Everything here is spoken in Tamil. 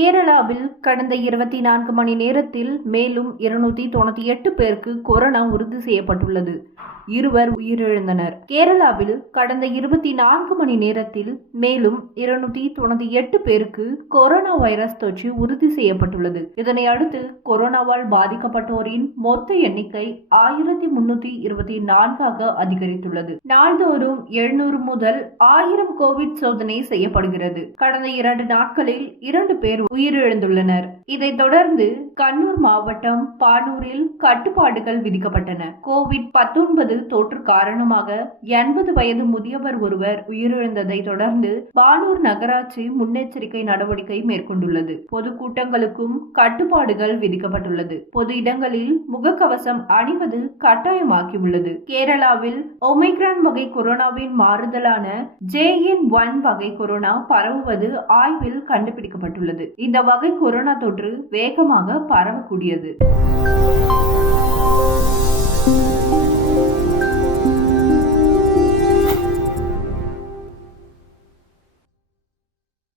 கேரளாவில் கடந்த இருபத்தி நான்கு மணி நேரத்தில் மேலும் இருநூத்தி தொண்ணூத்தி எட்டு பேருக்கு கொரோனா உறுதி செய்யப்பட்டுள்ளது. இருவர் உயிரிழந்தனர். கேரளாவில் கடந்த இருபத்தி நான்கு மணி நேரத்தில் மேலும் இருநூத்தி தொண்ணூத்தி எட்டு பேருக்கு கொரோனா வைரஸ் தொற்று உறுதி செய்யப்பட்டுள்ளது. இதனை அடுத்து கொரோனாவால் பாதிக்கப்பட்டோரின் மொத்த எண்ணிக்கை ஆயிரத்தி முன்னூத்தி இருபத்தி நான்காக அதிகரித்துள்ளது. நாள்தோறும் எழுநூறு முதல் ஆயிரம் கோவிட் சோதனை செய்யப்படுகிறது. கடந்த இரண்டு நாட்களில் இரண்டு பேர் உயிரிழந்துள்ளனர். இதைத் தொடர்ந்து கண்ணூர் மாவட்டம் பானூரில் கட்டுப்பாடுகள் விதிக்கப்பட்டன. கோவிட் பத்தொன்பது தொற்று காரணமாக எண்பது வயது முதியவர் ஒருவர் உயிரிழந்ததை தொடர்ந்து பானூர் நகராட்சி முன்னெச்சரிக்கை நடவடிக்கை மேற்கொண்டுள்ளது. பொதுக்கூட்டங்களுக்கும் கட்டுப்பாடுகள் விதிக்கப்பட்டுள்ளது. பொது இடங்களில் முகக்கவசம் அணிவது கட்டாயமாக்கியுள்ளது கேரளாவில் ஒமைக்ரான் வகை கொரோனாவின் மாறுதலான ஜேஎன் ஒன் வகை கொரோனா பரவுவது ஆய்வில் கண்டுபிடிக்கப்பட்டுள்ளது. இந்த வகை கொரோனா தொற்று வேகமாக பரவக்கூடியது.